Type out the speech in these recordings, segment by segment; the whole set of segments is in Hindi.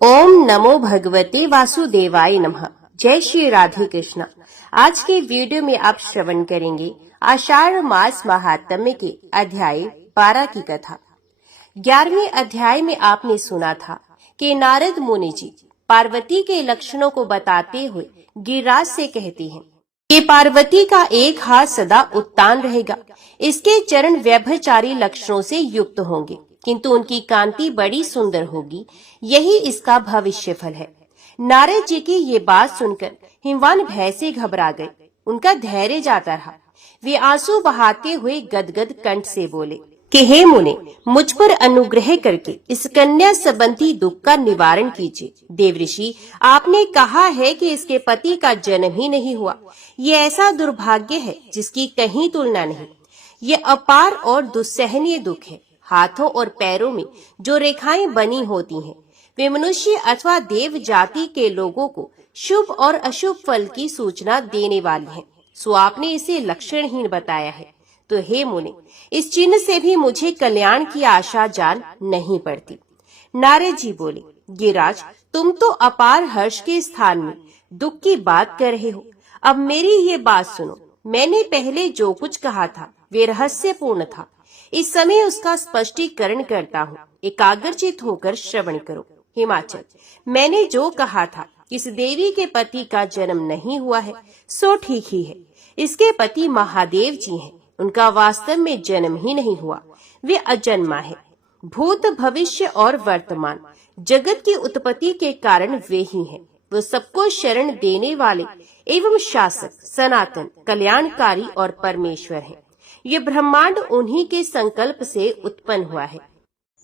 ओम नमो भगवते वासुदेवाय नमः। जय श्री राधे कृष्ण। आज के वीडियो में आप श्रवण करेंगे आषाढ़ मास महात्म्य के अध्याय 12 की कथा। 11वें अध्याय में आपने सुना था कि नारद मुनि जी पार्वती के लक्षणों को बताते हुए गिरिराज से कहते हैं कि पार्वती का एक हाथ सदा उत्तान रहेगा, इसके चरण व्यभिचारी लक्षणों से युक्त होंगे, किंतु उनकी कांति बड़ी सुंदर होगी, यही इसका भविष्य फल है। नारद जी की ये बात सुनकर हिमवान भय से घबरा गए, उनका धैर्य जाता रहा। वे आंसू बहाते हुए गदगद कंठ से बोले कि हे मुने, मुझ पर अनुग्रह करके इस कन्या संबंधी दुख का निवारण कीजिए। देवऋषि, आपने कहा है कि इसके पति का जन्म ही नहीं हुआ। ये ऐसा दुर्भाग्य है जिसकी कहीं तुलना नहीं। ये अपार और दुस्सहनीय दुख है। हाथों और पैरों में जो रेखाएं बनी होती हैं, वे मनुष्य अथवा देव जाति के लोगों को शुभ और अशुभ फल की सूचना देने वाली हैं। सो आपने इसे लक्षणहीन बताया है। तो हे मुने, इस चिन्ह से भी मुझे कल्याण की आशा जान नहीं पड़ती। नारद जी बोले, गिरिराज, तुम तो अपार हर्ष के स्थान में दुख की बात कर रहे हो। अब मेरी ये बात सुनो। मैंने पहले जो कुछ कहा था वे रहस्यपूर्ण था। इस समय उसका स्पष्टीकरण करता हूँ, एकाग्रचित होकर श्रवण करो। हिमाचल, मैंने जो कहा था इस देवी के पति का जन्म नहीं हुआ है, सो ठीक ही है। इसके पति महादेव जी हैं। उनका वास्तव में जन्म ही नहीं हुआ, वे अजन्मा है। भूत, भविष्य और वर्तमान जगत की उत्पत्ति के कारण वे ही हैं। वो सबको शरण देने वाले एवं शासक, सनातन, कल्याणकारी और परमेश्वर हैं। ये ब्रह्मांड उन्हीं के संकल्प से उत्पन्न हुआ है।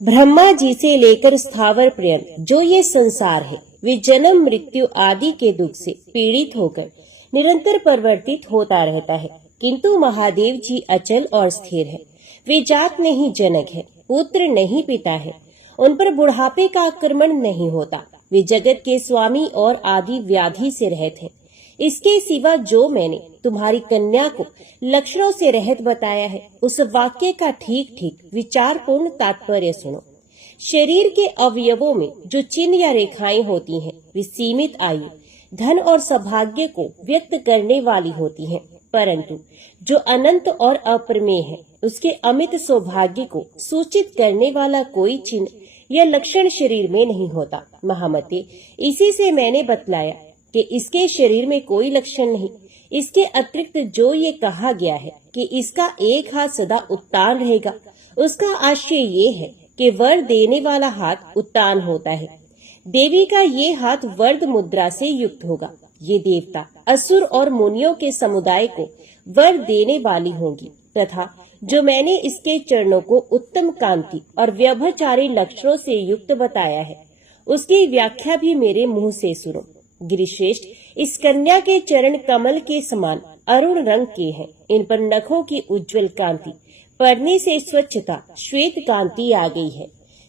ब्रह्मा जी से लेकर स्थावर पर्यंत जो ये संसार है, वे जन्म, मृत्यु आदि के दुख से पीड़ित होकर निरंतर परिवर्तित होता रहता है। किंतु महादेव जी अचल और स्थिर है। वे जात नहीं जनक है, पुत्र नहीं पिता है। उन पर बुढ़ापे का आक्रमण नहीं होता। वे जगत के स्वामी और आदि व्याधि से रहित है। इसके सिवा जो मैंने तुम्हारी कन्या को लक्षणों से रहित बताया है, उस वाक्य का ठीक ठीक विचारपूर्ण तात्पर्य सुनो। शरीर के अवयवों में जो चिन्ह या रेखाएं होती हैं, वे सीमित आयु, धन और सौभाग्य को व्यक्त करने वाली होती हैं, परंतु जो अनंत और अप्रमेय है, उसके अमित सौभाग्य को सूचित करने वाला कोई चिन्ह या लक्षण शरीर में नहीं होता। महामते, इसी से मैंने बतलाया कि इसके शरीर में कोई लक्षण नहीं। इसके अतिरिक्त जो ये कहा गया है कि इसका एक हाथ सदा उत्तान रहेगा, उसका आशय ये है कि वर देने वाला हाथ उत्तान होता है। देवी का ये हाथ वर्द मुद्रा से युक्त होगा। ये देवता, असुर और मुनियों के समुदाय को वर देने वाली होंगी, तथा जो मैंने इसके चरणों को उत्तम कांति और व्यभिचारी लक्षणों से युक्त बताया है, उसकी व्याख्या भी मेरे मुंह से सुनो। गिरिश्रेष्ठ, इस कन्या के चरण कमल के समान अरुण रंग के हैं। इन पर नखों की उज्जवल कांति पड़ने से स्वच्छता, श्वेत कांति आ गई है।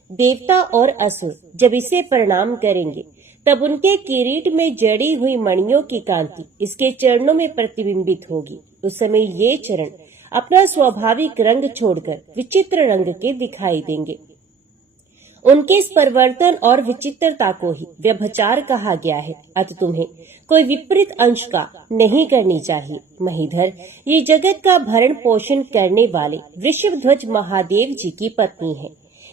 देवता और असुर जब इसे प्रणाम करेंगे, तब उनके किरीट में जड़ी हुई मणियों की कांति इसके चरणों में प्रतिबिंबित होगी। उस समय ये चरण अपना स्वाभाविक रंग छोड़कर विचित्र रंग के दिखाई देंगे। उनके इस परिवर्तन और विचित्रता को ही व्यभिचार कहा गया है। अतः तुम्हें कोई विपरीत अंश का नहीं करनी चाहिए। महीधर, ये जगत का भरण पोषण करने वाले वृषभ ध्वज महादेव जी की पत्नी है।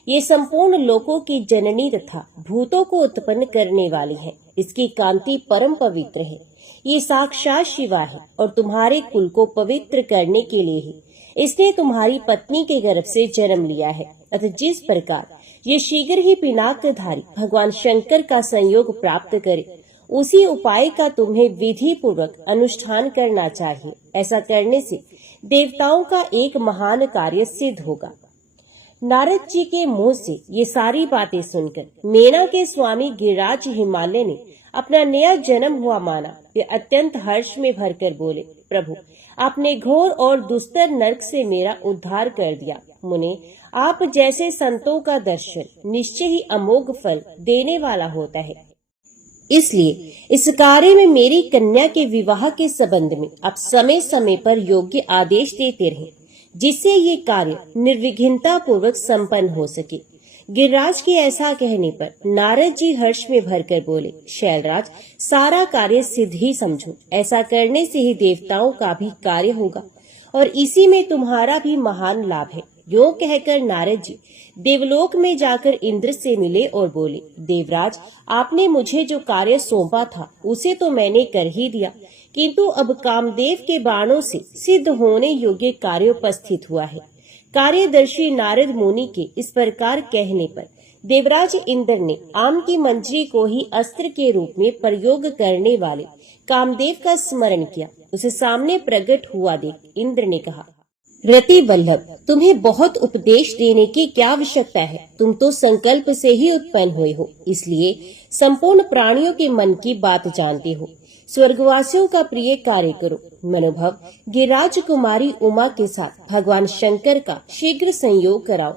ये संपूर्ण लोकों की जननी तथा भूतों को उत्पन्न करने वाली है। इसकी कांति परम पवित्र है। ये साक्षात शिवा है और तुम्हारे कुल को पवित्र करने के लिए ही इसने तुम्हारी पत्नी के गर्भ से जन्म लिया है। अतः जिस प्रकार ये शीघ्र ही पिनाकधारी भगवान शंकर का संयोग प्राप्त करे, उसी उपाय का तुम्हें विधि पूर्वक अनुष्ठान करना चाहिए। ऐसा करने से देवताओं का एक महान कार्य सिद्ध होगा। नारद जी के मुंह से ये सारी बातें सुनकर मेना के स्वामी गिरिराज हिमालय ने अपना नया जन्म हुआ माना। वे अत्यंत हर्ष में भरकर बोले, प्रभु, आपने घोर और दुस्तर नरक से मेरा उद्धार कर दिया। मुने, आप जैसे संतों का दर्शन निश्चय ही अमोघ फल देने वाला होता है। इसलिए इस कार्य में मेरी कन्या के विवाह के संबंध में आप समय समय पर योग्य आदेश देते रहें, जिससे ये कार्य निर्विघ्नता पूर्वक संपन्न हो सके। गिरिराज के ऐसा कहने पर नारद जी हर्ष में भरकर बोले, शैलराज, सारा कार्य सिद्ध ही समझो। ऐसा करने से ही देवताओं का भी कार्य होगा और इसी में तुम्हारा भी महान लाभ है। यो कहकर नारद जी देवलोक में जाकर इंद्र से मिले और बोले, देवराज, आपने मुझे जो कार्य सौंपा था उसे तो मैंने कर ही दिया, किंतु अब कामदेव के बाणों से सिद्ध होने योग्य कार्य उपस्थित हुआ है। कार्यदर्शी नारद मुनि के इस प्रकार कहने पर देवराज इंद्र ने आम की मंजरी को ही अस्त्र के रूप में प्रयोग करने वाले कामदेव का स्मरण किया। उसे सामने प्रकट हुआ देख इंद्र ने कहा, रति वल्लभ, तुम्हें बहुत उपदेश देने की क्या आवश्यकता है। तुम तो संकल्प से ही उत्पन्न हुए हो, इसलिए संपूर्ण प्राणियों के मन की बात जानते हो। स्वर्गवासियों का प्रिय कार्य करो। मनोभव गिरिराज कुमारी उमा के साथ भगवान शंकर का शीघ्र संयोग कराओ।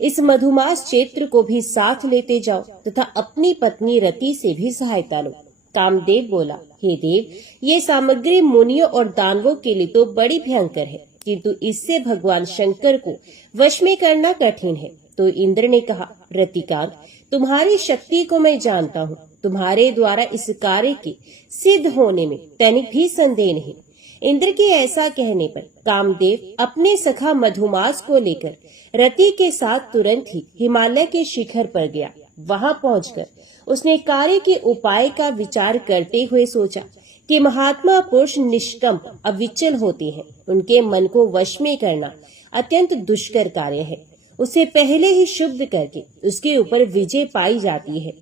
इस मधुमास चैत्र को भी साथ लेते जाओ तथा अपनी पत्नी रति से भी सहायता लो। कामदेव बोला, हे देव, ये सामग्री मुनियों और दानवों के लिए तो बड़ी भयंकर है, किंतु इससे भगवान शंकर को वश में करना कठिन है। तो इंद्र ने कहा, रतिकांत, तुम्हारी शक्ति को मैं जानता हूँ। तुम्हारे द्वारा इस कार्य के सिद्ध होने में तनिक भी संदेह नहीं। इंद्र के ऐसा कहने पर कामदेव अपने सखा मधुमास को लेकर रति के साथ तुरंत ही हिमालय के शिखर पर गया। वहां पहुंचकर उसने कार्य के उपाय का विचार करते हुए सोचा कि महात्मा पुरुष निष्कंप अविचल होते हैं। उनके मन को वश में करना अत्यंत दुष्कर कार्य है। उसे पहले ही शुद्ध करके उसके ऊपर विजय पाई जाती है।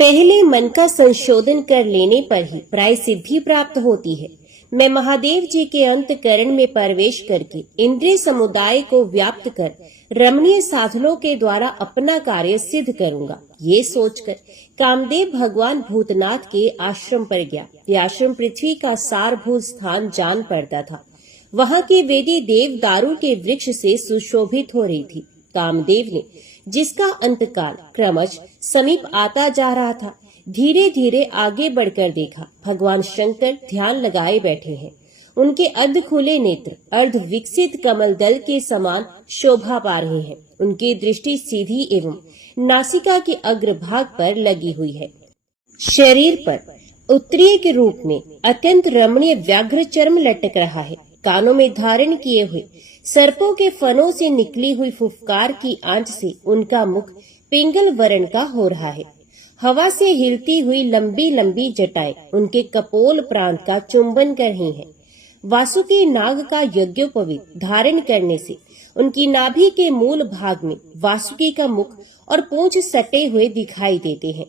पहले मन का संशोधन कर लेने पर ही प्राय सिद्धि प्राप्त होती है। मैं महादेव जी के अंतःकरण में प्रवेश करके इंद्रिय समुदाय को व्याप्त कर रमणीय साधनों के द्वारा अपना कार्य सिद्ध करूंगा। ये सोचकर कामदेव भगवान भूतनाथ के आश्रम पर गया। ये आश्रम पृथ्वी का सारभूत स्थान जान पड़ता था। वहाँ की वेदी देवदारू के वृक्ष से सुशोभित हो रही थी। कामदेव ने, जिसका अंतकाल क्रमश समीप आता जा रहा था, धीरे धीरे आगे बढ़कर देखा। भगवान शंकर ध्यान लगाए बैठे हैं। उनके अर्ध खुले नेत्र अर्ध विकसित कमल दल के समान शोभा पा रहे हैं। उनकी दृष्टि सीधी एवं नासिका के अग्रभाग पर लगी हुई है। शरीर पर उत्तरीय के रूप में अत्यंत रमणीय व्याघ्र चर्म लटक रहा है। कानों में धारण किए हुए सर्पों के फनों से निकली हुई फुफकार की आंच से उनका मुख पिंगल वर्ण का हो रहा है। हवा से हिलती हुई लंबी लंबी जटाएं उनके कपोल प्रांत का चुंबन कर रही हैं। वासुकी नाग का यज्ञोपवीत धारण करने से उनकी नाभि के मूल भाग में वासुकी का मुख और पूंछ सटे हुए दिखाई देते हैं।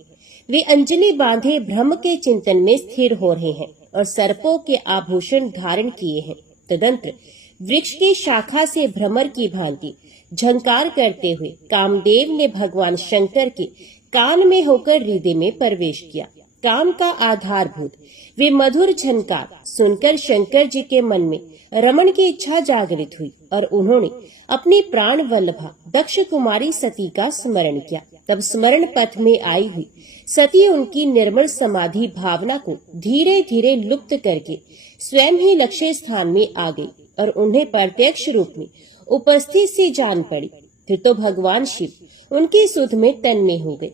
वे अंजलि बांधे ब्रह्म के चिंतन में स्थिर हो रहे हैं और सर्पों के आभूषण धारण किए हैं। तदंतर वृक्ष की शाखा से भ्रमर की भांति झंकार करते हुए कामदेव ने भगवान शंकर के कान में होकर हृदय में प्रवेश किया। काम का आधारभूत वे मधुर झंकार सुनकर शंकर जी के मन में रमण की इच्छा जागृत हुई और उन्होंने अपनी प्राण वल्लभा दक्ष कुमारी सती का स्मरण किया। तब स्मरण पथ में आई हुई सती उनकी निर्मल समाधि भावना को धीरे धीरे लुप्त करके स्वयं ही लक्ष्य स्थान में आ गई और उन्हें प्रत्यक्ष रूप में उपस्थित से जान पड़ी। फिर तो भगवान शिव उनकी सुध में तन्मय हो गए।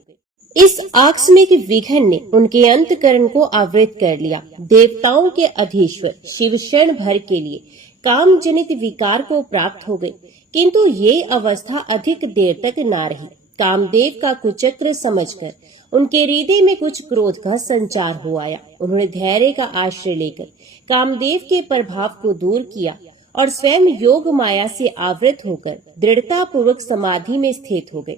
इस आकस्मिक विघन ने उनके अंतकरण को आवृत कर लिया। देवताओं के अधीश्वर शिव क्षण भर के लिए काम जनित विकार को प्राप्त हो गए, किंतु ये अवस्था अधिक देर तक न रही। कामदेव का कुचक्र समझकर उनके हृदय में कुछ क्रोध का संचार हो आया। उन्होंने धैर्य का आश्रय लेकर कामदेव के प्रभाव को दूर किया और स्वयं योग माया से आवृत होकर दृढ़ता पूर्वक समाधि में स्थित हो गए।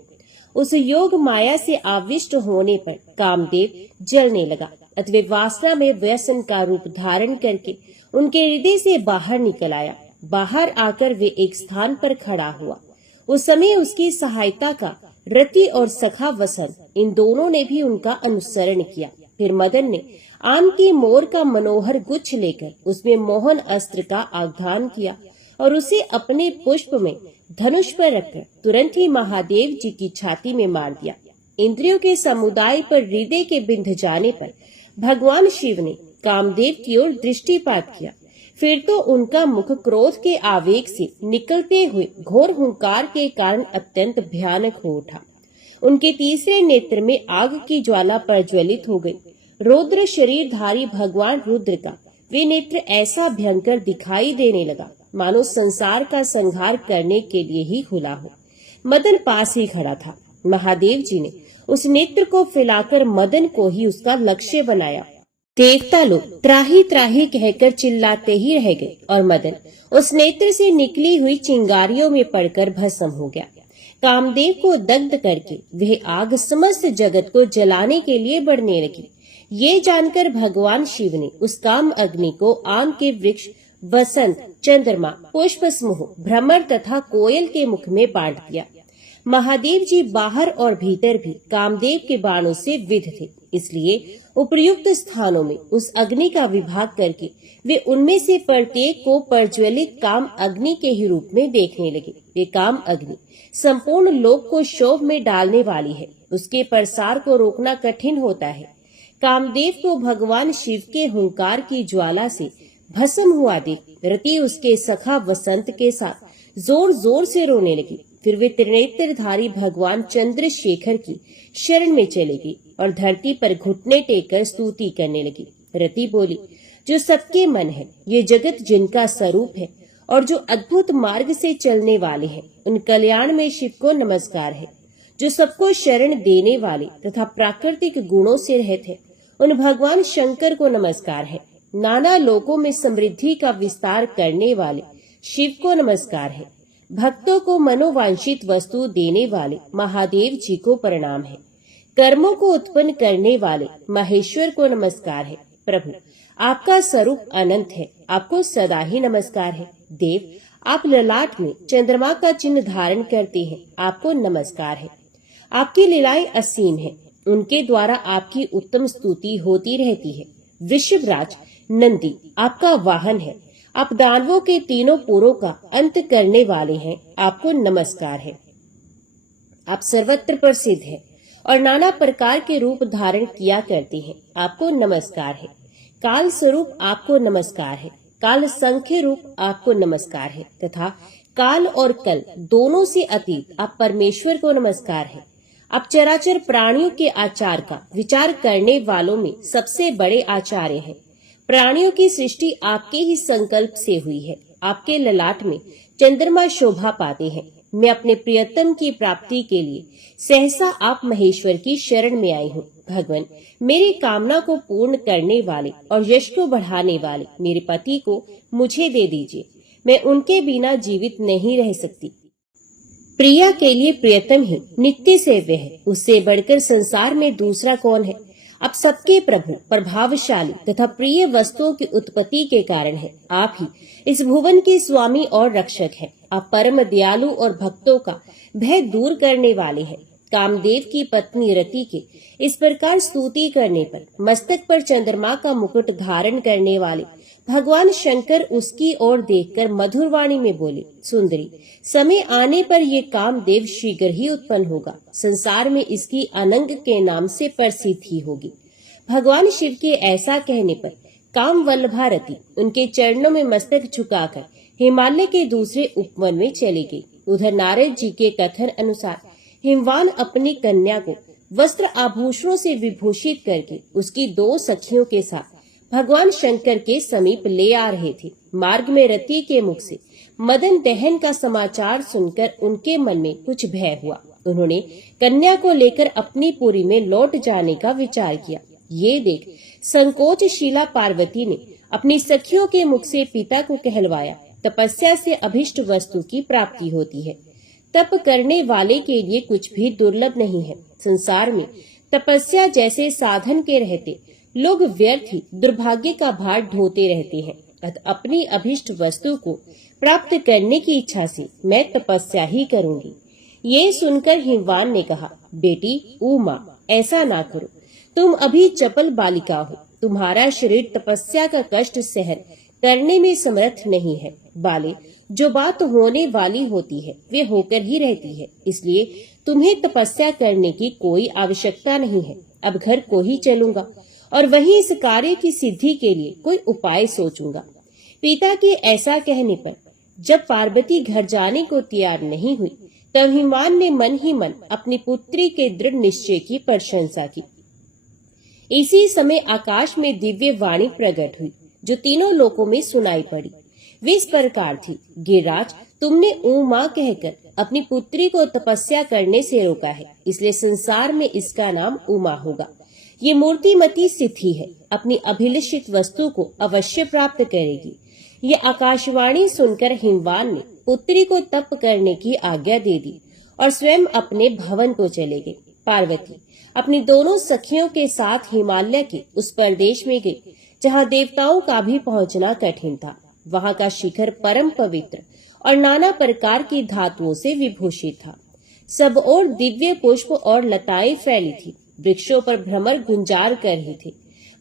उस योग माया से आविष्ट होने पर कामदेव जलने लगा। अतः वासना में व्यसन का रूप धारण करके उनके हृदय से बाहर निकल आया। बाहर आकर वे एक स्थान पर खड़ा हुआ। उस समय उसकी सहायता का रति और सखा वसंत इन दोनों ने भी उनका अनुसरण किया। फिर मदन ने आम की मोर का मनोहर गुच्छ लेकर उसमें मोहन अस्त्र का आघान किया और उसे अपने पुष्प में धनुष पर रखकर तुरंत ही महादेव जी की छाती में मार दिया। इंद्रियों के समुदाय पर हृदय के बिंध जाने पर भगवान शिव ने कामदेव की ओर दृष्टिपात किया। फिर तो उनका मुख क्रोध के आवेग से निकलते हुए घोर हुंकार के कारण अत्यंत भयानक हो उठा। उनके तीसरे नेत्र में आग की ज्वाला प्रज्वलित हो गई। रौद्र शरीरधारी भगवान रुद्र का वे नेत्र ऐसा भयंकर दिखाई देने लगा मानो संसार का संहार करने के लिए ही खुला हो। मदन पास ही खड़ा था। महादेव जी ने उस नेत्र को फैलाकर मदन को ही उसका लक्ष्य बनाया। देवता लोग त्राही त्राही कहकर चिल्लाते ही रह गए और मदन उस नेत्र से निकली हुई चिंगारियों में पड़कर भस्म हो गया। कामदेव को दग्ध करके वह आग समस्त जगत को जलाने के लिए बढ़ने लगी। ये जानकर भगवान शिव ने उस काम अग्नि को आम के वृक्ष, वसंत, चंद्रमा, पुष्प समूह, भ्रमर तथा कोयल के मुख में बांट दिया। महादेव जी बाहर और भीतर भी कामदेव के बाणों से विद्ध थे, इसलिए उपर्युक्त स्थानों में उस अग्नि का विभाग करके वे उनमें से प्रत्येक को प्रज्वलित काम अग्नि के ही रूप में देखने लगे। वे काम अग्नि संपूर्ण लोक को क्षोभ में डालने वाली है, उसके प्रसार को रोकना कठिन होता है। कामदेव को भगवान शिव के हुंकार की ज्वाला से भस्म हुआ देख रति उसके सखा वसंत के साथ जोर जोर से रोने लगी। फिर वे त्रिनेत्रधारी भगवान चंद्रशेखर की शरण में चली गई और धरती पर घुटने टेककर स्तुति करने लगी। रति बोली, जो सबके मन है, ये जगत जिनका स्वरूप है और जो अद्भुत मार्ग से चलने वाले हैं, उन कल्याण में शिव को नमस्कार है। जो सबको शरण देने वाले तथा प्राकृतिक गुणों से रहित है, उन भगवान शंकर को नमस्कार है। नाना लोकों में समृद्धि का विस्तार करने वाले शिव को नमस्कार है। भक्तों को मनोवांछित वस्तु देने वाले महादेव जी को प्रणाम है। कर्मों को उत्पन्न करने वाले महेश्वर को नमस्कार है। प्रभु, आपका स्वरूप अनंत है, आपको सदा ही नमस्कार है। देव, आप ललाट में चंद्रमा का चिन्ह धारण करते हैं, आपको नमस्कार है। आपकी लीलाएं असीम है, उनके द्वारा आपकी उत्तम स्तुति होती रहती है। वृषभराज नंदी आपका वाहन है, आप दानवों के तीनों पुरों का अंत करने वाले हैं, आपको नमस्कार है। आप सर्वत्र प्रसिद्ध हैं और नाना प्रकार के रूप धारण किया करते हैं, आपको नमस्कार है। काल स्वरूप आपको नमस्कार है। काल संख्य रूप आपको नमस्कार है तथा काल और कल दोनों से अतीत आप परमेश्वर को नमस्कार है। आप चराचर प्राणियों के आचार का विचार करने वालों में सबसे बड़े आचार्य हैं। प्राणियों की सृष्टि आपके ही संकल्प से हुई है। आपके ललाट में चंद्रमा शोभा पाते हैं। मैं अपने प्रियतम की प्राप्ति के लिए सहसा आप महेश्वर की शरण में आई हूँ। भगवान, मेरी कामना को पूर्ण करने वाले और यश को बढ़ाने वाले मेरे पति को मुझे दे दीजिए। मैं उनके बिना जीवित नहीं रह सकती। प्रिया के लिए प्रियतम ही नित्य सेव्य है, उससे बढ़कर संसार में दूसरा कौन है। आप सबके प्रभु, प्रभावशाली तथा प्रिय वस्तुओं की उत्पत्ति के कारण है। आप ही इस भुवन के स्वामी और रक्षक हैं। आप परम दयालु और भक्तों का भय दूर करने वाले हैं। कामदेव की पत्नी रति के इस प्रकार स्तुति करने पर मस्तक पर चंद्रमा का मुकुट धारण करने वाले भगवान शंकर उसकी ओर देखकर मधुर वाणी में बोले, सुंदरी, समय आने पर ये कामदेव शीघ्र ही उत्पन्न होगा। संसार में इसकी अनंग के नाम से प्रसिद्धि होगी। भगवान शिव के ऐसा कहने पर काम वल्लभा रति उनके चरणों में मस्तक झुकाकर हिमालय के दूसरे उपवन में चली गई। उधर नारद जी के कथन अनुसार हिमवान अपनी कन्या को वस्त्र आभूषणों से विभूषित करके उसकी 2 सखियों के साथ भगवान शंकर के समीप ले आ रहे थे। मार्ग में रति के मुख से मदन दहन का समाचार सुनकर उनके मन में कुछ भय हुआ। उन्होंने कन्या को लेकर अपनी पुरी में लौट जाने का विचार किया। ये देख संकोचशीला पार्वती ने अपनी सखियों के मुख से पिता को कहलवाया, तपस्या से अभिष्ट वस्तु की प्राप्ति होती है। तप करने वाले के लिए कुछ भी दुर्लभ नहीं है। संसार में तपस्या जैसे साधन के रहते लोग व्यर्थ ही दुर्भाग्य का भार ढोते रहते हैं। अतः अपनी अभिष्ट वस्तु को प्राप्त करने की इच्छा से मैं तपस्या ही करूंगी। ये सुनकर हिमवान ने कहा, बेटी उमा, ऐसा ना करो। तुम अभी चपल बालिका हो। तुम्हारा शरीर तपस्या का कष्ट सहन करने में समर्थ नहीं है। बाले, जो बात होने वाली होती है वे होकर ही रहती है, इसलिए तुम्हें तपस्या करने की कोई आवश्यकता नहीं है। अब घर को ही चलूंगा और वहीं इस कार्य की सिद्धि के लिए कोई उपाय सोचूंगा। पिता के ऐसा कहने पर जब पार्वती घर जाने को तैयार नहीं हुई तब हिमवान ने मन ही मन अपनी पुत्री के दृढ़ निश्चय की प्रशंसा की। इसी समय आकाश में दिव्य वाणी प्रकट हुई जो तीनों लोकों में सुनाई पड़ी। वे इस प्रकार थी, गिरिराज, तुमने उमा कहकर अपनी पुत्री को तपस्या करने से रोका है, इसलिए संसार में इसका नाम उमा होगा। ये मूर्तिमती सिद्धि है, अपनी अभिलषित वस्तु को अवश्य प्राप्त करेगी। ये आकाशवाणी सुनकर हिमवान ने पुत्री को तप करने की आज्ञा दे दी और स्वयं अपने भवन को चले गए। पार्वती अपनी दोनों सखियों के साथ हिमालय के उस प्रदेश में गई जहाँ देवताओं का भी पहुँचना कठिन था। वहाँ का शिखर परम पवित्र और नाना प्रकार की धातुओं से विभूषित था। सब ओर दिव्य पुष्प और लताएं फैली थी, वृक्षों पर भ्रमर गुंजार कर रहे थे।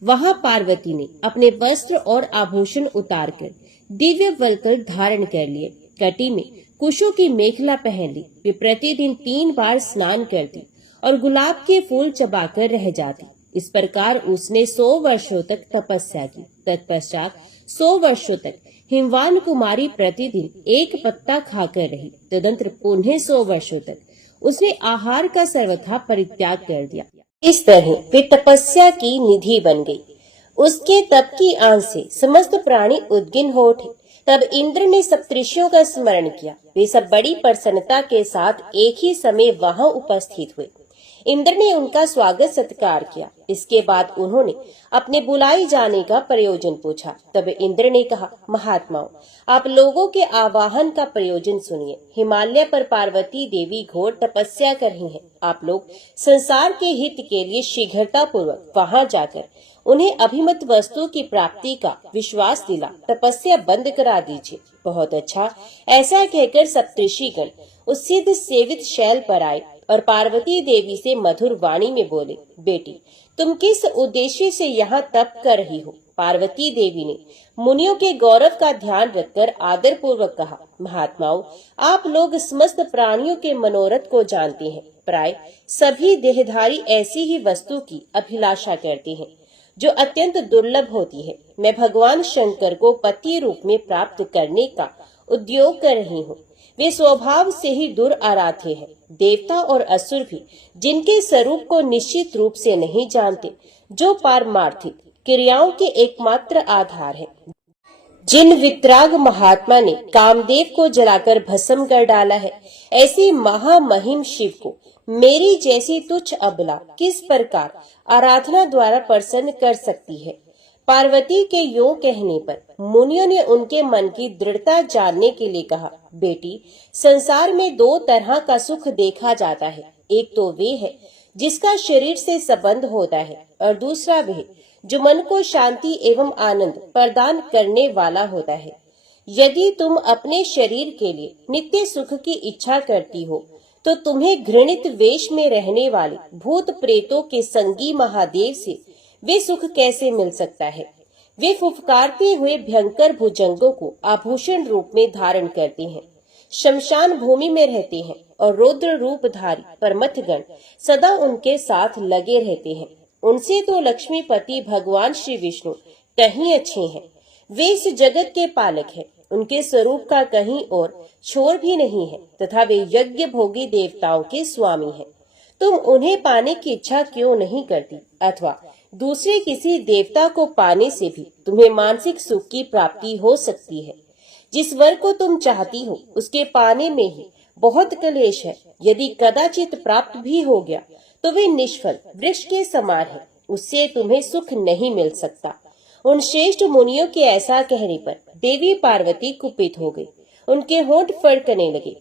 वहाँ पार्वती ने अपने वस्त्र और आभूषण उतारकर दिव्य वल्कल धारण कर लिए, कटी में कुशों की मेखला पहन ली। वे प्रतिदिन 3 बार स्नान करती और गुलाब के फूल चबाकर रह जाती। इस प्रकार उसने 100 वर्षों तक तपस्या की। तत्पश्चात 100 वर्षों तक हिमवान कुमारी प्रतिदिन एक पत्ता खाकर रही। तदंतर पुनः 100 वर्षों तक उसने आहार का सर्वथा परित्याग कर दिया। इस तरह वे तपस्या की निधि बन गई। उसके तप की आंच से समस्त प्राणी उद्गिन हो उठे। तब इंद्र ने सप्तऋषियों का स्मरण किया। वे सब बड़ी प्रसन्नता के साथ एक ही समय वहां उपस्थित हुए। इंद्र ने उनका स्वागत सत्कार किया। इसके बाद उन्होंने अपने बुलाए जाने का प्रयोजन पूछा। तब इंद्र ने कहा, महात्माओं, आप लोगों के आवाहन का प्रयोजन सुनिए। हिमालय पर पार्वती देवी घोर तपस्या कर रही हैं। आप लोग संसार के हित के लिए शीघ्रता पूर्वक वहां जाकर उन्हें अभिमत वस्तु की प्राप्ति का विश्वास दिला तपस्या बंद करा दीजिए। बहुत अच्छा। ऐसा कहकर सप्तऋषिगण उस सिद्ध सेवित शैल पर आए और पार्वती देवी से मधुर वाणी में बोले, बेटी, तुम किस उद्देश्य से यहाँ तप कर रही हो? पार्वती देवी ने मुनियों के गौरव का ध्यान रखकर आदर पूर्वक कहा, महात्माओं, आप लोग समस्त प्राणियों के मनोरथ को जानते हैं। प्राय सभी देहधारी ऐसी ही वस्तु की अभिलाषा करते हैं जो अत्यंत दुर्लभ होती है। मैं भगवान शंकर को पति रूप में प्राप्त करने का उद्योग कर रही हूँ। वे स्वभाव से ही दुराराध्य हैं। देवता और असुर भी जिनके स्वरूप को निश्चित रूप से नहीं जानते, जो पारमार्थिक क्रियाओं के एकमात्र आधार है। जिन वितराग महात्मा ने कामदेव को जलाकर भस्म कर डाला है, ऐसे महामहिम शिव को मेरी जैसी तुच्छ अबला किस प्रकार आराधना द्वारा प्रसन्न कर सकती है? पार्वती के यो कहने पर मुनियों ने उनके मन की दृढ़ता जानने के लिए कहा, बेटी, संसार में 2 तरह का सुख देखा जाता है। एक तो वे है जिसका शरीर से संबंध होता है, और दूसरा वह जो मन को शांति एवं आनंद प्रदान करने वाला होता है। यदि तुम अपने शरीर के लिए नित्य सुख की इच्छा करती हो, तो तुम्हें घृणित वेश में रहने वाले भूत प्रेतों के संगी महादेव से वे सुख कैसे मिल सकता है? वे फुफकारते हुए भयंकर भुजंगों को आभूषण रूप में धारण करते हैं, शमशान भूमि में रहते हैं और रौद्र रूपधारी परमथगण सदा उनके साथ लगे रहते हैं। उनसे तो लक्ष्मीपति भगवान श्री विष्णु कहीं अच्छे हैं। वे इस जगत के पालक हैं। उनके स्वरूप का कहीं और छोर भी नहीं है, तथा वे यज्ञ भोगी देवताओं के स्वामी हैं। तुम उन्हें पाने की इच्छा क्यों नहीं करती? अथवा दूसरे किसी देवता को पाने से भी तुम्हें मानसिक सुख की प्राप्ति हो सकती है। जिस वर को तुम चाहती हो उसके पाने में ही बहुत क्लेश है। यदि कदाचित प्राप्त भी हो गया तो वे निष्फल वृक्ष के समान है, उससे तुम्हें सुख नहीं मिल सकता। उन श्रेष्ठ मुनियों के ऐसा कहने पर देवी पार्वती कुपित हो गई। उनके होंठ फड़कने लगे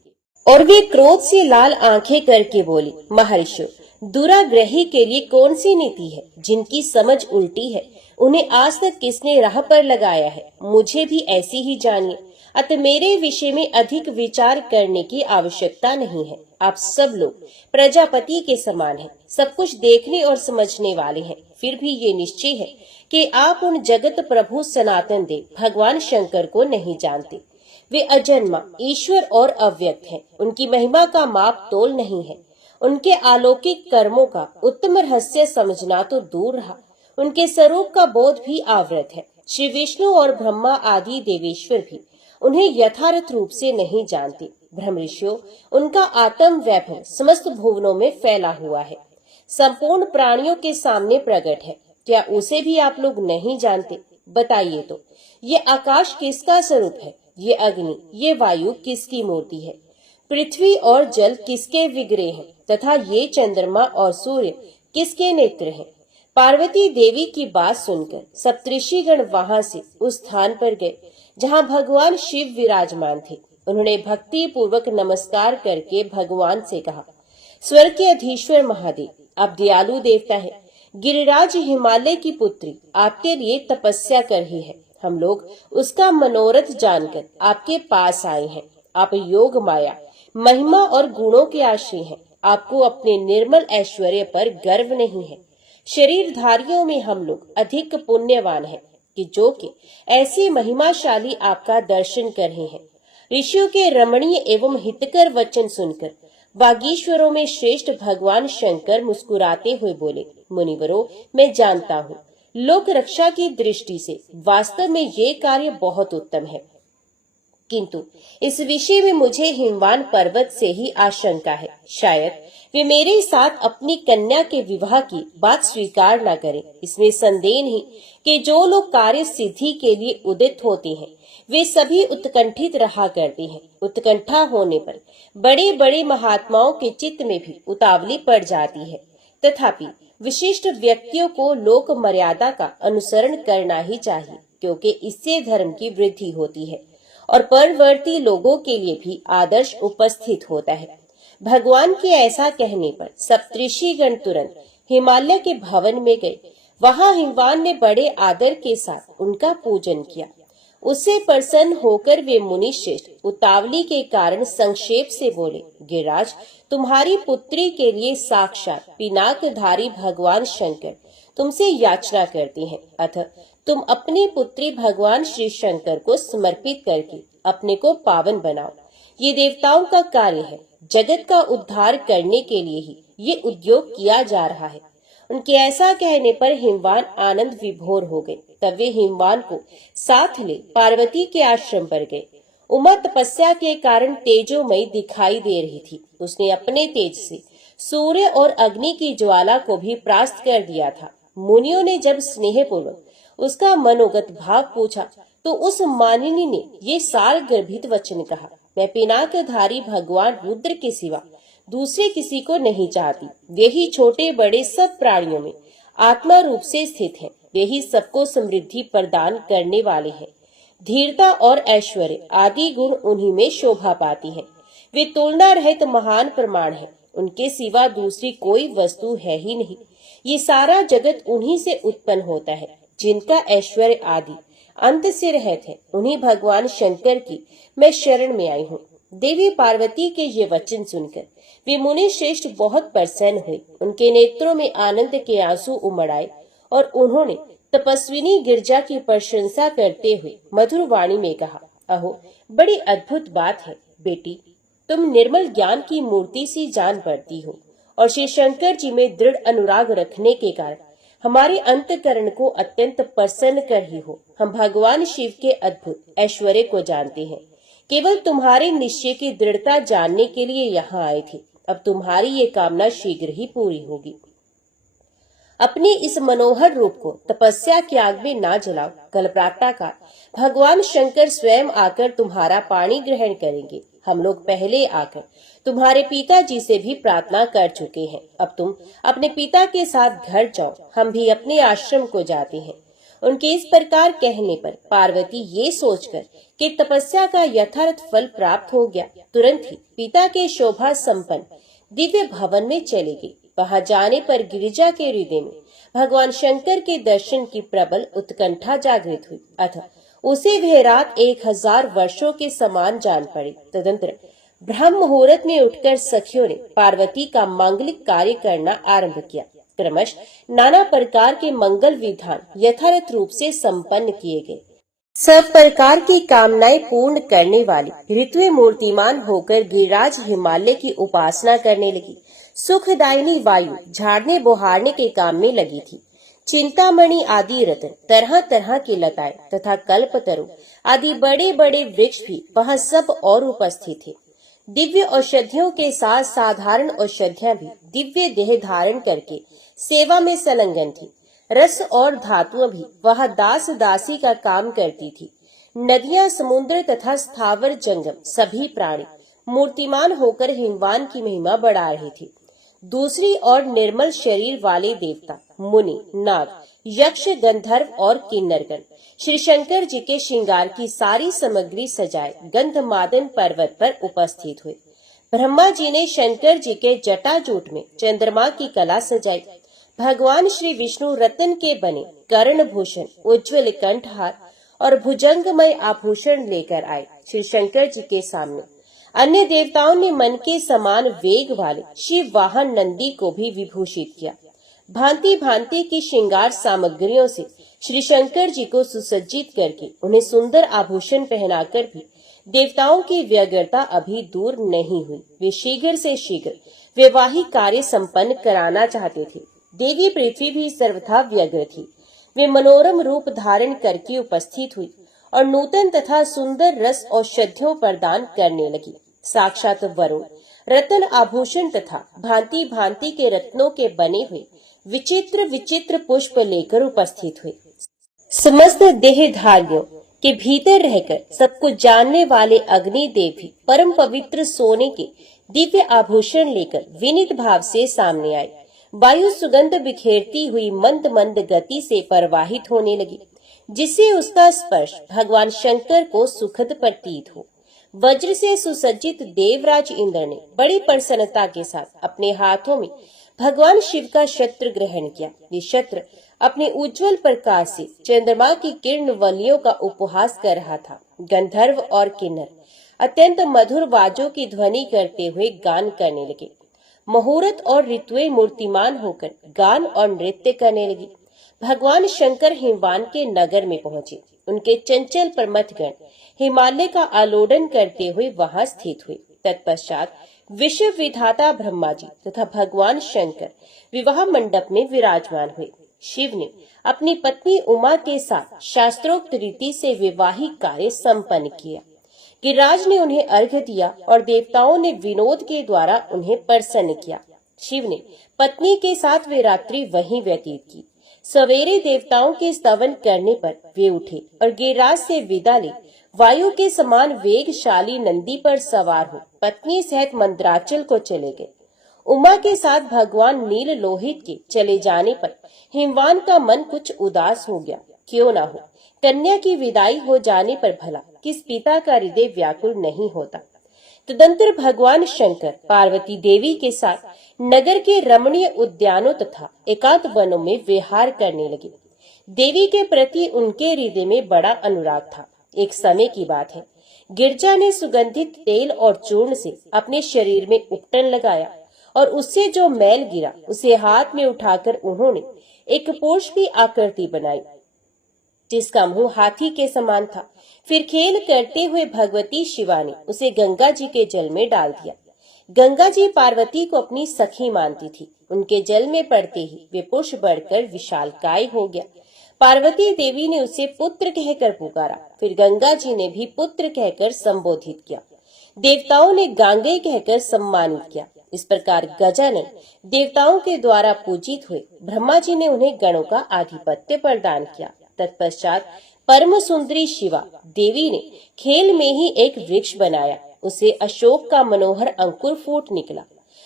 और वे क्रोध से लाल आंखें करके बोली, महर्षियों, दुराग्रही के लिए कौन सी नीति है? जिनकी समझ उल्टी है उन्हें आज तक किसने राह पर लगाया है? मुझे भी ऐसी ही जानिए। अतः मेरे विषय में अधिक विचार करने की आवश्यकता नहीं है। आप सब लोग प्रजापति के समान हैं, सब कुछ देखने और समझने वाले हैं। फिर भी ये निश्चय है कि आप उन जगत प्रभु सनातन देव भगवान शंकर को नहीं जानते। वे अजन्मा ईश्वर और अव्यक्त हैं। उनकी महिमा का माप तोल नहीं है। उनके अलौकिक कर्मों का उत्तम रहस्य समझना तो दूर रहा, उनके स्वरूप का बोध भी आवृत है। श्री विष्णु और ब्रह्मा आदि देवेश्वर भी उन्हें यथार्थ रूप से नहीं जानते। ब्रह्म ऋषियों, उनका आत्म वैभव समस्त भुवनों में फैला हुआ है, संपूर्ण प्राणियों के सामने प्रकट है। क्या उसे भी आप लोग नहीं जानते? बताइए तो, ये आकाश किसका स्वरूप है? ये अग्नि, ये वायु किसकी मूर्ति है? पृथ्वी और जल किसके विग्रह हैं? तथा ये चंद्रमा और सूर्य किसके नेत्र हैं? पार्वती देवी की बात सुनकर सप्तऋषिगण वहां से उस स्थान पर गए जहां भगवान शिव विराजमान थे। उन्होंने भक्ति पूर्वक नमस्कार करके भगवान से कहा, स्वर्ग के अधीश्वर महादेव, आप दयालु देवता है। गिरिराज हिमालय की पुत्री आपके लिए तपस्या कर रही है। हम लोग उसका मनोरथ जानकर आपके पास आए हैं। आप योग माया, महिमा और गुणों के आश्रय हैं। आपको अपने निर्मल ऐश्वर्य पर गर्व नहीं है। शरीरधारियों में हम लोग अधिक पुण्यवान हैं कि जो कि ऐसी महिमाशाली आपका दर्शन कर रहे हैं। ऋषियों के रमणीय एवं हितकर वचन सुनकर वागीश्वरों में श्रेष्ठ भगवान शंकर मुस्कुराते हुए बोले, मुनिवरों, मैं जानता हूँ लोक रक्षा की दृष्टि से वास्तव में ये कार्य बहुत उत्तम है, किंतु इस विषय में मुझे हिमवान पर्वत से ही आशंका है। शायद वे मेरे साथ अपनी कन्या के विवाह की बात स्वीकार न करें। इसमें संदेह नहीं कि जो लोग कार्य सिद्धि के लिए उदित होते हैं वे सभी उत्कंठित रहा करते हैं। उत्कंठा होने पर बड़े बड़े महात्माओं के चित्त में भी उतावली पड़ जाती है। तथापि विशिष्ट व्यक्तियों को लोक मर्यादा का अनुसरण करना ही चाहिए, क्योंकि इससे धर्म की वृद्धि होती है और परवर्ती लोगों के लिए भी आदर्श उपस्थित होता है। भगवान के ऐसा कहने पर सप्तऋषिगण तुरंत हिमालय के भवन में गए। वहां हिमवान ने बड़े आदर के साथ उनका पूजन किया। उससे प्रसन्न होकर वे मुनि श्रेष्ठ उतावली के कारण संक्षेप से बोले, गिरिराज, तुम्हारी पुत्री के लिए साक्षात पिनाकधारी भगवान शंकर तुमसे याचना करते हैं। अतः तुम अपनी पुत्री भगवान श्री शंकर को समर्पित करके अपने को पावन बनाओ। ये देवताओं का कार्य है। जगत का उद्धार करने के लिए ही ये उद्योग किया जा रहा है। उनके ऐसा कहने पर हिमवान आनंद विभोर हो गए। तब वे हिमवान को साथ ले पार्वती के आश्रम पर गए। उमा तपस्या के कारण तेजोमयी दिखाई दे रही थी। उसने अपने तेज से सूर्य और अग्नि की ज्वाला को भी परास्त कर दिया था। मुनियों ने जब स्नेह पूर्वक उसका मनोगत भाव पूछा तो उस मानिनी ने ये सार गर्भित वचन कहा, मैं पिनाकधारी भगवान रुद्र के सिवा दूसरे किसी को नहीं चाहती। वे ही छोटे बड़े सब प्राणियों में आत्मा रूप से स्थित हैं। वे ही सबको समृद्धि प्रदान करने वाले हैं। धीरता और ऐश्वर्य आदि गुण उन्हीं में शोभा पाती हैं। वे तुलना रहित महान प्रमाण हैं। उनके सिवा दूसरी कोई वस्तु है ही नहीं। ये सारा जगत उन्हीं से उत्पन्न होता है, जिनका ऐश्वर्य आदि अंत से रहत है। उन्हीं भगवान शंकर की मैं शरण में आई हूँ। देवी पार्वती के ये वचन सुनकर वे मुनि श्रेष्ठ बहुत प्रसन्न हुए। उनके नेत्रों में आनंद के आंसू उमड़ आए और उन्होंने तपस्विनी गिरजा की प्रशंसा करते हुए मधुर वाणी में कहा, अहो, बड़ी अद्भुत बात है बेटी, तुम निर्मल ज्ञान की मूर्ति सी जान पड़ती हो और श्री शंकर जी में दृढ़ अनुराग रखने के कारण हमारे अंतकरण को अत्यंत प्रसन्न कर ही हो। हम भगवान शिव के अद्भुत ऐश्वर्य को जानते हैं। केवल तुम्हारे निश्चय की दृढ़ता जानने के लिए यहाँ आए थे। अब तुम्हारी ये कामना शीघ्र ही पूरी होगी। अपने इस मनोहर रूप को तपस्या के आग में ना जलाओ। कल प्रातःकाल भगवान शंकर स्वयं आकर तुम्हारा पानी ग्रहण करेंगे। हम लोग पहले आकर तुम्हारे पिताजी से भी प्रार्थना कर चुके हैं। अब तुम अपने पिता के साथ घर जाओ, हम भी अपने आश्रम को जाते हैं। उनके इस प्रकार कहने पर पार्वती ये सोचकर कि तपस्या का यथार्थ फल प्राप्त हो गया, तुरंत ही पिता के शोभा संपन्न दिव्य भवन में चली गई। वहां जाने पर गिरिजा के हृदय में भगवान शंकर के दर्शन की प्रबल उत्कंठा जागृत हुई। अतः उसे वह रात 1000 वर्षों के समान जान पड़ी। तदंतर ब्रह्म मुहूर्त में उठकर सखियों ने पार्वती का मांगलिक कार्य करना आरंभ किया। क्रमश नाना प्रकार के मंगल विधान यथार्थ रूप से संपन्न किए गए। सब प्रकार की कामनाएं पूर्ण करने वाली ऋतुएं मूर्तिमान होकर गिरिराज हिमालय की उपासना करने लगी। सुखदायिनी वायु झाड़ने बुहारने के काम में लगी थी। चिंतामणि आदि रत्न, तरह तरह की लताएं तथा कल्पतरु आदि बड़े बड़े वृक्ष भी वहां सब और उपस्थित थे। दिव्य औषधियों के साथ साधारण औषधियां भी दिव्य देह धारण करके सेवा में संलग्न थी। रस और धातुएं भी वह दास दासी का काम करती थी। नदियां, समुद्र तथा स्थावर जंगम सभी प्राणी मूर्तिमान होकर हिमवान की महिमा बढ़ा रहे थे। दूसरी ओर निर्मल शरीर वाले देवता, मुनि, नाग, यक्ष, गंधर्व और किन्नरगण श्री शंकर जी के श्रृंगार की सारी सामग्री सजाए गंधमादन पर्वत पर उपस्थित हुए। ब्रह्मा जी ने शंकर जी के जटाजूट में चंद्रमा की कला सजाई। भगवान श्री विष्णु रत्न के बने कर्ण भूषण, उज्ज्वल कंठहार और भुजंगमय आभूषण लेकर आए श्री शंकर जी के सामने। अन्य देवताओं ने मन के समान वेग वाले शिव वाहन नंदी को भी विभूषित किया। भांति भांति की श्रृंगार सामग्रियों से श्री शंकर जी को सुसज्जित करके उन्हें सुंदर आभूषण पहनाकर भी देवताओं की व्यग्रता अभी दूर नहीं हुई। वे शीघ्र से शीघ्र वैवाहिक कार्य संपन्न कराना चाहते थे। देवी पृथ्वी भी सर्वथा व्यग्र थी। वे मनोरम रूप धारण करके उपस्थित हुई और नूतन तथा सुंदर रस औषधियों प्रदान करने लगी। साक्षात वरुण रत्न आभूषण तथा भांति भांति के रत्नों के बने हुए विचित्र विचित्र पुष्प लेकर उपस्थित हुए। समस्त देहधारियों के भीतर रहकर सब कुछ जानने वाले अग्निदेव भी परम पवित्र सोने के दिव्य आभूषण लेकर विनीत भाव से सामने आए। वायु सुगंध बिखेरती हुई मंद मंद गति से प्रवाहित होने लगी, जिससे उसका स्पर्श भगवान शंकर को सुखद प्रतीत हो। वज्र से सुसज्जित देवराज इंद्र ने बड़ी प्रसन्नता के साथ अपने हाथों में भगवान शिव का छत्र ग्रहण किया। ये छत्र अपने उज्जवल प्रकाश से चंद्रमा की किरण वलियों का उपहास कर रहा था। गंधर्व और किन्नर अत्यंत मधुर वाजों की ध्वनि करते हुए गान करने लगे। मुहूर्त और ऋतुएं मूर्तिमान होकर गान और नृत्य करने लगी। भगवान शंकर हिमवान के नगर में पहुंचे। उनके चंचल प्रमथगण हिमालय का आलोडन करते हुए वहां स्थित हुए। तत्पश्चात विश्व विधाता ब्रह्मा जी तथा भगवान शंकर विवाह मंडप में विराजमान हुए। शिव ने अपनी पत्नी उमा के साथ शास्त्रोक्त रीति से वैवाहिक कार्य संपन्न किया। गिरिराज ने उन्हें अर्घ्य दिया और देवताओं ने विनोद के द्वारा उन्हें प्रसन्न किया। शिव ने पत्नी के साथ वे रात्रि वहीं व्यतीत की। सवेरे देवताओं के स्तवन करने पर वे उठे और गिरिराज से विदा ले वायु के समान वेगशाली नंदी पर सवार हो पत्नी सहित मंदराचल को चले गए। उमा के साथ भगवान नील लोहित के चले जाने पर हिमवान का मन कुछ उदास हो गया। क्यों न हो, कन्या की विदाई हो जाने पर भला किस पिता का हृदय व्याकुल नहीं होता। तदंतर भगवान शंकर पार्वती देवी के साथ नगर के रमणीय उद्यानों तथा एकांत वनों में विहार करने लगे। देवी के प्रति उनके हृदय में बड़ा अनुराग था। एक समय की बात है, गिरजा ने सुगंधित तेल और चूर्ण से अपने शरीर में उपटन लगाया और उससे जो मैल गिरा उसे हाथ में उठाकर उन्होंने एक पुरुष की आकृति बनाई, जिसका मुंह हाथी के समान था। फिर खेल करते हुए भगवती शिवा ने उसे गंगा जी के जल में डाल दिया। गंगा जी पार्वती को अपनी सखी मानती थी। उनके जल में पड़ते ही वे पुरुष बढ़कर विशालकाय हो गया। पार्वती देवी ने उसे पुत्र कहकर पुकारा। फिर गंगा जी ने भी पुत्र कहकर संबोधित किया। देवताओं ने गांगे कहकर सम्मानित किया। इस प्रकार गजानन देवताओं के द्वारा पूजित हुए। ब्रह्मा जी ने उन्हें गणों का आधिपत्य प्रदान किया। तत्पश्चात परम सुंदरी शिवा देवी ने खेल में ही एक वृक्ष बनाया। उसे अशोक का मनोहर अंकुर फूट निकला।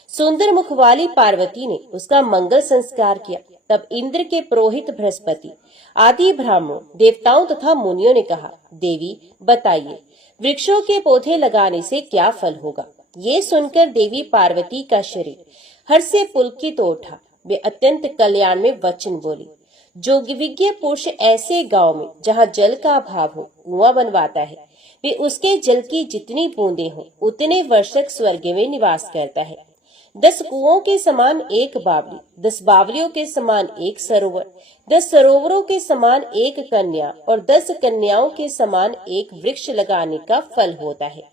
सुंदर मुख वाली पार्वती ने उसका मंगल संस्कार किया। तब इंद्र के पुरोहित बृहस्पति आदि ब्राह्मणों, देवताओं तथा मुनियों ने कहा, देवी बताइए, वृक्षों के पौधे लगाने से क्या फल होगा। ये सुनकर देवी पार्वती का शरीर हर्ष से पुलकित हो उठा। वे अत्यंत कल्याण में वचन बोली, जो विज्ञ पुरुष ऐसे गांव में जहाँ जल का अभाव हो कुआं बनवाता है, वे उसके जल की जितनी बूंदे हो उतने वर्षक स्वर्ग में निवास करता है। 10 कुओं के समान एक बावली, 10 बावलियों के समान एक सरोवर, 10 सरोवरों के समान एक कन्या और 10 कन्याओं के समान एक वृक्ष लगाने का फल होता है।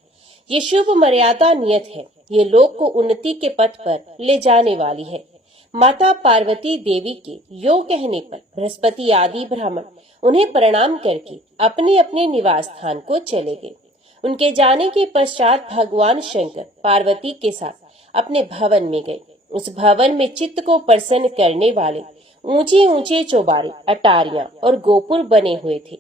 ये शुभ मर्यादा नियत है। ये लोक को उन्नति के पथ पर ले जाने वाली है। माता पार्वती देवी के यो कहने पर बृहस्पति आदि ब्राह्मण उन्हें प्रणाम करके अपने अपने निवास स्थान को चले गए। उनके जाने के पश्चात भगवान शंकर पार्वती के साथ अपने भवन में गए। उस भवन में चित्त को प्रसन्न करने वाले ऊंचे ऊंचे चौबारे, अटारियां और गोपुर बने हुए थे।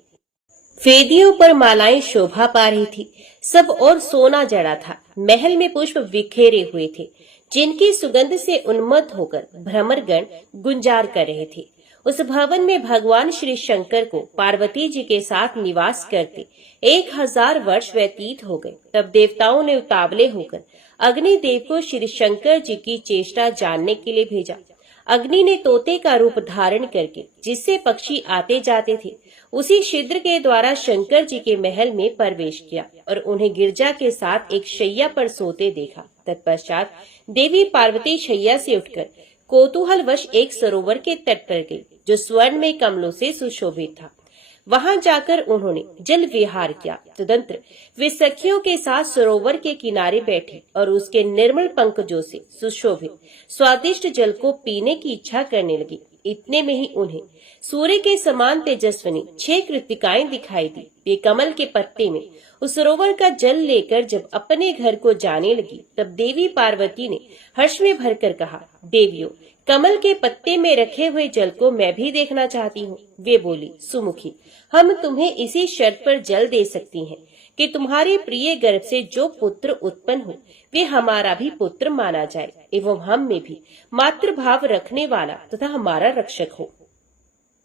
वेदियों पर मालाएं शोभा पा रही थी। सब और सोना जड़ा था। महल में पुष्प बिखेरे हुए थे, जिनकी सुगंध से उन्मत्त होकर भ्रमरगण गुंजार कर रहे थे। उस भवन में भगवान श्री शंकर को पार्वती जी के साथ निवास करते 1000 वर्ष व्यतीत हो गए। तब देवताओं ने उतावले होकर अग्निदेव को श्री शंकर जी की चेष्टा जानने के लिए भेजा। अग्नि ने तोते का रूप धारण करके जिससे पक्षी आते जाते थे, उसी छिद्र के द्वारा शंकर जी के महल में प्रवेश किया और उन्हें गिरजा के साथ एक शैया पर सोते देखा। तत्पश्चात देवी पार्वती शैया से उठकर कौतूहलवश एक सरोवर के तट पर गई, जो स्वर्ण में कमलों से सुशोभित था। वहां जाकर उन्होंने जल विहार किया। तदंतर वे सखियों के साथ सरोवर के किनारे बैठी और उसके निर्मल पंकजों से सुशोभित स्वादिष्ट जल को पीने की इच्छा करने लगी। इतने में ही उन्हें सूर्य के समान तेजस्विनी 6 कृतिकाएं दिखाई दी। वे कमल के पत्ते में उस सरोवर का जल लेकर जब अपने घर को जाने लगी, तब देवी पार्वती ने हर्ष में भरकर कहा, देवियों, कमल के पत्ते में रखे हुए जल को मैं भी देखना चाहती हूँ। वे बोली, सुमुखी, हम तुम्हें इसी शर्त पर जल दे सकती हैं कि तुम्हारे प्रिय गर्भ से जो पुत्र उत्पन्न हो वे हमारा भी पुत्र माना जाए एवं हम में भी मातृभाव रखने वाला तथा हमारा रक्षक हो।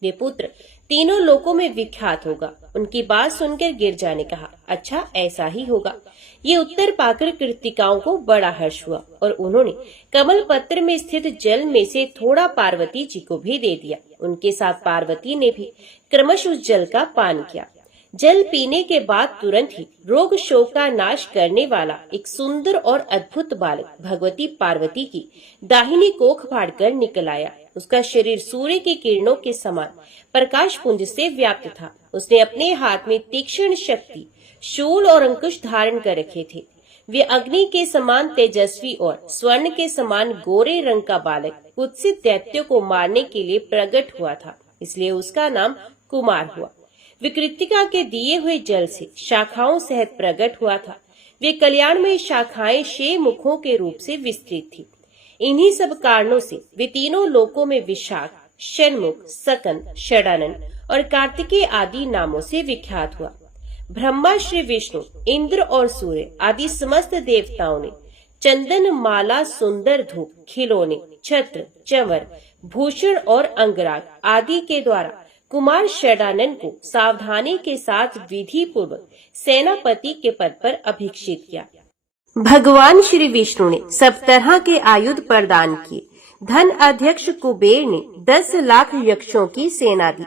वे पुत्र तीनों लोकों में विख्यात होगा। उनकी बात सुनकर गिरजा ने कहा, अच्छा, ऐसा ही होगा। ये उत्तर पाकर कृतिकाओं को बड़ा हर्ष हुआ और उन्होंने कमल पत्र में स्थित जल में से थोड़ा पार्वती जी को भी दे दिया। उनके साथ पार्वती ने भी क्रमश उस जल का पान किया। जल पीने के बाद तुरंत ही रोग शोक का नाश करने वाला एक सुंदर और अद्भुत बालक भगवती पार्वती की दाहिनी कोख फाड़कर निकल आया। उसका शरीर सूर्य की किरणों के समान प्रकाश पुंज से व्याप्त था। उसने अपने हाथ में तीक्ष्ण शक्ति, शूल और अंकुश धारण कर रखे थे। वे अग्नि के समान तेजस्वी और स्वर्ण के समान गोरे रंग का बालक कुत्सित दैत्यों को मारने के लिए प्रकट हुआ था, इसलिए उसका नाम कुमार हुआ। विकृतिका के दिए हुए जल से शाखाओं सहित प्रकट हुआ था। वे कल्याण में शाखाएं 6 मुखों के रूप से विस्तृत थी। इन्हीं सब कारणों से वे तीनों लोकों में विशाख, षणमुख, सकंद, षडानन और कार्तिकेय आदि नामों से विख्यात हुआ। ब्रह्मा, श्री विष्णु, इंद्र और सूर्य आदि समस्त देवताओं ने चंदन, माला, सुंदर धूप, खिलौने, छत्र, चंवर, भूषण और अंगराग आदि के द्वारा कुमार षडानन को सावधानी के साथ विधि पूर्वक सेनापति के पद पर अभिषिक्त किया। भगवान श्री विष्णु ने सब तरह के आयुध प्रदान किए। धन अध्यक्ष कुबेर ने 10 लाख यक्षों की सेना दी।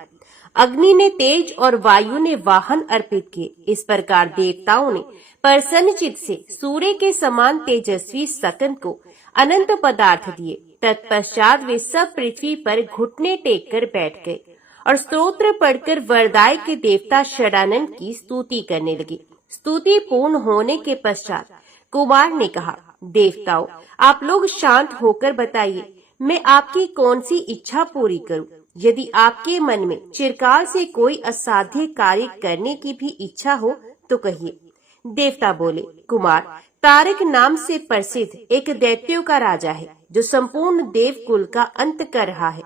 अग्नि ने तेज और वायु ने वाहन अर्पित किए। इस प्रकार देवताओं ने प्रसन्नचित से सूर्य के समान तेजस्वी सकंद को अनंत पदार्थ दिए। तत्पश्चात वे सब पृथ्वी पर घुटने टेक कर बैठ गए और स्तोत्र पढ़कर वरदाय के देवता षडानन की स्तुति करने लगे। स्तुति पूर्ण होने के पश्चात कुमार ने कहा, देवताओं, आप लोग शांत होकर बताइए, मैं आपकी कौन सी इच्छा पूरी करूं? यदि आपके मन में चिरकाल से कोई असाध्य कार्य करने की भी इच्छा हो तो कहिए। देवता बोले, कुमार, तारक नाम से प्रसिद्ध एक दैत्यों का राजा है, जो संपूर्ण देव कुल का अंत कर रहा है।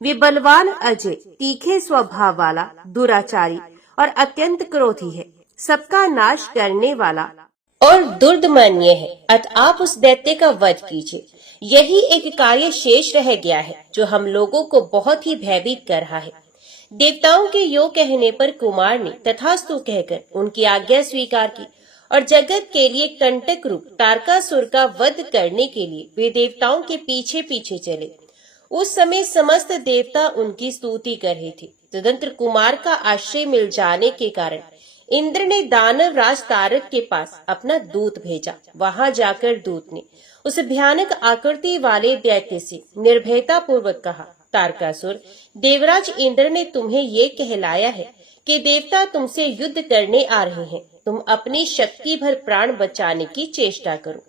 वे बलवान, अजय, तीखे स्वभाव वाला, दुराचारी और अत्यंत क्रोधी है, सबका नाश करने वाला और दुर्दमनीय है। अतः आप उस दैत्य का वध कीजिए। यही एक कार्य शेष रह गया है जो हम लोगों को बहुत ही भयभीत कर रहा है। देवताओं के यो कहने पर कुमार ने तथास्तु कहकर उनकी आज्ञा स्वीकार की और जगत के लिए कंटक रूप तारकासुर का वध करने के लिए वे देवताओं के पीछे पीछे चले। उस समय समस्त देवता उनकी स्तुति कर रहे थे। तदंतर कुमार का आश्रय मिल जाने के कारण इंद्र ने दानव राज तारक के पास अपना दूत भेजा। वहां जाकर दूत ने उस भयानक आकृति वाले दैत्य से निर्भयता पूर्वक कहा, तारकासुर, देवराज इंद्र ने तुम्हें ये कहलाया है कि देवता तुमसे युद्ध करने आ रहे हैं। तुम अपनी शक्ति भर प्राण बचाने की चेष्टा करो।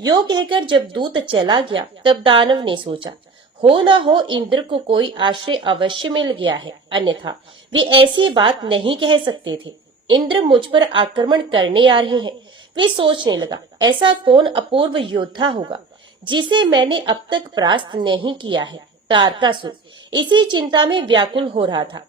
यो कहकर जब दूत चला गया, तब दानव ने सोचा, हो न हो इंद्र को कोई आश्रय अवश्य मिल गया है, अन्यथा वे ऐसी बात नहीं कह सकते थे। इंद्र मुझ पर आक्रमण करने आ रहे हैं। वे सोचने लगा, ऐसा कौन अपूर्व योद्धा होगा जिसे मैंने अब तक परास्त नहीं किया है। तारकासुर इसी चिंता में व्याकुल हो रहा था।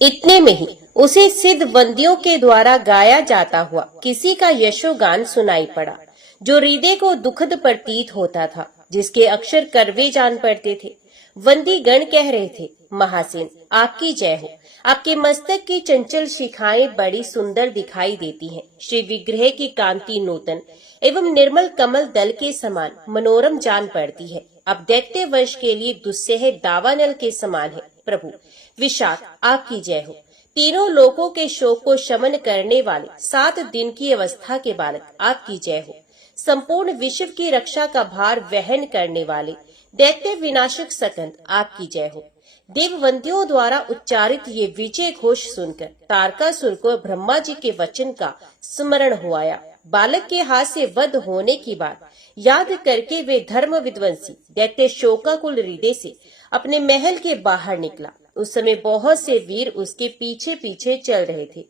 इतने में ही उसे सिद्ध बंदियों के द्वारा गाया जाता हुआ किसी का यशोगान सुनाई पड़ा, जो हृदय को दुखद प्रतीत होता था, जिसके अक्षर कड़वे जान पड़ते थे। वंदी गण कह रहे थे, महासेन आपकी जय हो। आपके मस्तक की चंचल शिखाएं बड़ी सुंदर दिखाई देती हैं। श्री विग्रह की कांति नूतन एवं निर्मल कमल दल के समान मनोरम जान पड़ती है। अब दैत्य वंश के लिए दुस्सह दावानल के समान है। प्रभु विशाख आपकी जय हो। तीनों लोगों के शोक को शमन करने वाले 7 दिन की अवस्था के बालक आपकी जय हो। संपूर्ण विश्व की रक्षा का भार वहन करने वाले दैत्य विनाशक सकंद आपकी जय हो। देववंदियों द्वारा उच्चारित ये विजय घोष सुनकर तारकासुर को ब्रह्मा जी के वचन का स्मरण हो आया। बालक के हाथ से वध होने की बात याद करके वे धर्म विध्वंसी दैत्य शोकाकुल हृदय से अपने महल के बाहर निकला। उस समय बहुत से वीर उसके पीछे पीछे चल रहे थे।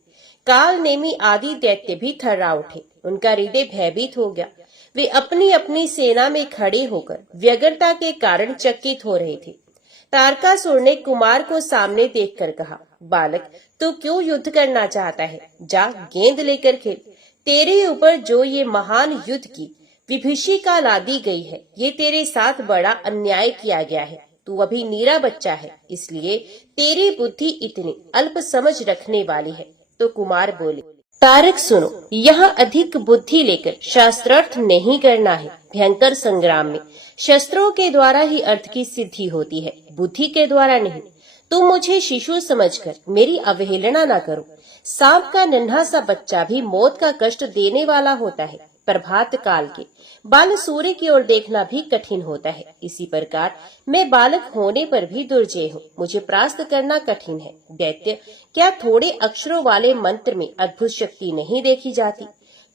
काल नेमी आदि दैत्य भी थर्रा उठे। उनका हृदय भयभीत हो गया। वे अपनी अपनी सेना में खड़े होकर व्यग्रता के कारण चकित हो रहे थे। तारकासुर ने कुमार को सामने देखकर कहा, बालक तू क्यों युद्ध करना चाहता है? जा गेंद लेकर खेल। तेरे ऊपर जो ये महान युद्ध की विभीषिका लादी गई है, ये तेरे साथ बड़ा अन्याय किया गया है। तू अभी नीरा बच्चा है, इसलिए तेरी बुद्धि इतनी अल्प समझ रखने वाली है। तो कुमार बोले, तारक सुनो, यहाँ अधिक बुद्धि लेकर शास्त्रार्थ नहीं करना है। भयंकर संग्राम में शस्त्रों के द्वारा ही अर्थ की सिद्धि होती है, बुद्धि के द्वारा नहीं। तुम मुझे शिशु समझकर मेरी अवहेलना न करो। सांप का नन्हा सा बच्चा भी मौत का कष्ट देने वाला होता है। प्रभात काल के बाल सूर्य की ओर देखना भी कठिन होता है। इसी प्रकार मैं बालक होने पर भी दुर्जय हूँ, मुझे परास्त करना कठिन है। दैत्य क्या थोड़े अक्षरों वाले मंत्र में अद्भुत शक्ति नहीं देखी जाती?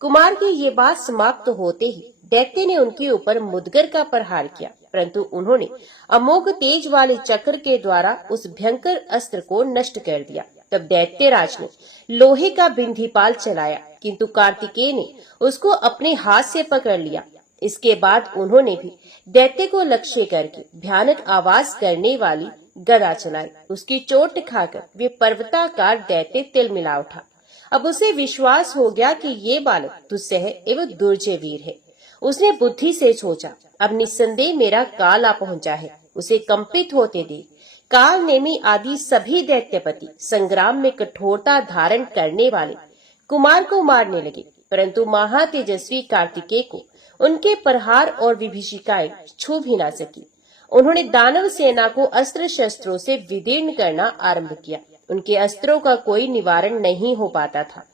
कुमार की ये बात समाप्त होते ही दैत्य ने उनके ऊपर मुदगर का प्रहार किया, परंतु उन्होंने अमोघ तेज वाले चक्र के द्वारा उस भयंकर अस्त्र को नष्ट कर दिया। तब दैत्यराज ने लोहे का बिंदीपाल चलाया, किंतु कार्तिकेय ने उसको अपने हाथ से पकड़ लिया। इसके बाद उन्होंने भी दैत्य को लक्ष्य करके भयानक आवाज करने वाली गदा चलाई। उसकी चोट खाकर वे पर्वताकार दैत्य तिलमिला उठा। अब उसे विश्वास हो गया कि ये बालक दुस्सह एवं दुर्जय वीर है। उसने बुद्धि से सोचा, अब निस्संदेह मेरा काल आ पहुंचा है, उसे कंपित होते देख काल नेमी आदि सभी दैत्यपति संग्राम में कठोरता धारण करने वाले कुमार को मारने लगे, परंतु महातेजस्वी कार्तिकेय को उनके प्रहार और विभीषिकाएं छू भी ना सकी। उन्होंने दानव सेना को अस्त्र शस्त्रों से विदीर्ण करना आरंभ किया। उनके अस्त्रों का कोई निवारण नहीं हो पाता था।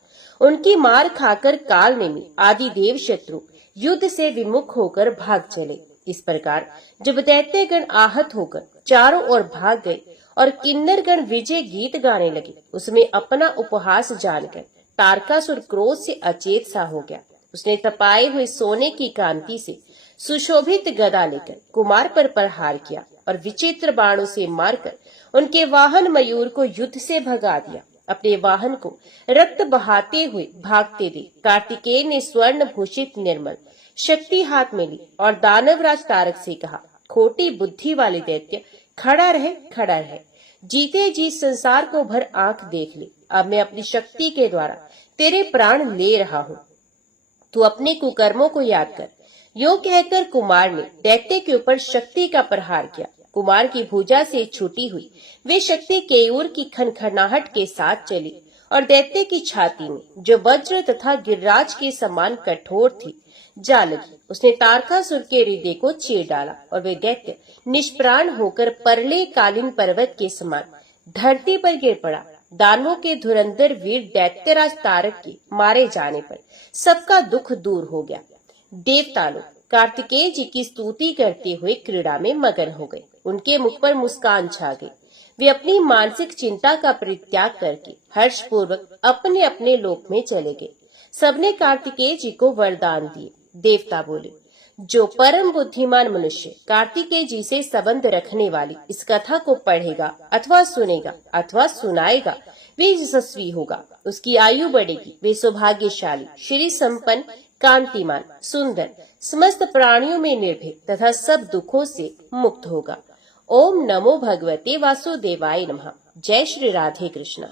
उनकी मार खाकर काल नेमी आदि देव शत्रु युद्ध से विमुख होकर भाग चले। इस प्रकार जब दैत्यगण आहत होकर चारों ओर भाग गए और किन्नरगण विजय गीत गाने लगे, उसमें अपना उपहास जानकर तारकासुर क्रोध से अचेत सा हो गया। उसने तपाए हुए सोने की कांति से सुशोभित गदा लेकर कुमार पर प्रहार किया और विचित्र बाणों से मारकर उनके वाहन मयूर को युद्ध से भगा दिया। अपने वाहन को रक्त बहाते हुए भागते देख कार्तिकेय ने स्वर्ण भूषित निर्मल शक्ति हाथ में ली और दानवराज तारक से कहा, खोटी बुद्धि वाले दैत्य, खड़ा रहे खड़ा रहे। जीते जी संसार को भर आंख देख ले। अब मैं अपनी शक्ति के द्वारा तेरे प्राण ले रहा हूँ, तू अपने कुकर्मों को याद कर। यूं कहकर कुमार ने दैत्य के ऊपर शक्ति का प्रहार किया। कुमार की भुजा से छूटी हुई वे शक्ति केयूर की खनखनाहट के साथ चली और दैत्य की छाती में, जो वज्र तथा गिरिराज के समान कठोर थी, जा लगी। उसने तारकासुर के हृदय को चीर डाला और वे दैत्य निष्प्राण होकर परले कालीन पर्वत के समान धरती पर गिर पड़ा। दानवों के धुरंधर वीर दैत्यराज तारक के मारे जाने पर सबका दुख दूर हो गया। देवता लोग कार्तिकेय जी की स्तुति करते हुए क्रीड़ा में मगन हो गए। उनके मुख पर मुस्कान छा गई। वे अपनी मानसिक चिंता का परित्याग करके हर्षपूर्वक अपने अपने लोक में चले गए। सबने कार्तिकेय जी को वरदान दिए। देवता बोले, जो परम बुद्धिमान मनुष्य कार्तिकेय जी से संबंध रखने वाली इस कथा को पढ़ेगा अथवा सुनेगा अथवा सुनाएगा वे यशस्वी होगा, उसकी आयु बढ़ेगी, वे सौभाग्यशाली, श्री संपन्न, कांतिमान, सुंदर, समस्त प्राणियों में निर्भय तथा सब दुखों से मुक्त होगा। ओम नमो भगवते वासुदेवाय नमः। जय श्री राधे कृष्ण।